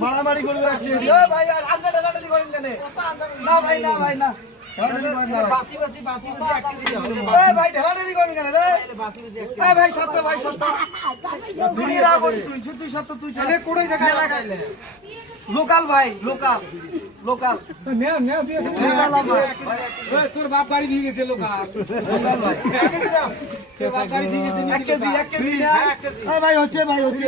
মারামারি করবে না ভাই না ভাই না ভাই সত্য ভাই সত্য লোকাল ভাই লোকাল লোকাল তোর বাপ গাড়ি দিয়ে গেছে লোকাল ভাই হচ্ছে ভাই হচ্ছে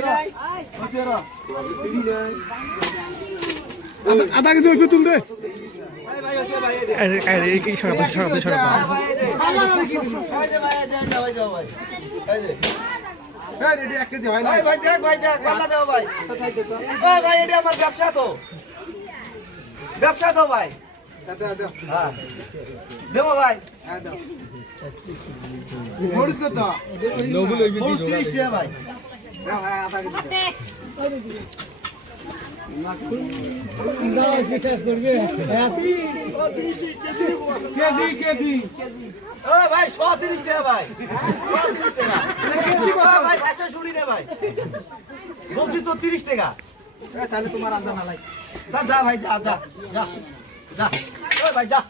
আধা কেজি ওই তুলতে ব্যবসা তো ভাই দেবো ভাই ভাই ভাই 130 টাকা ভাই শুনি রে ভাই বলছি তো 30 টাকা তাহলে তোমার আন্দা না লাই যা ভাই যা যা যা যা ভাই যা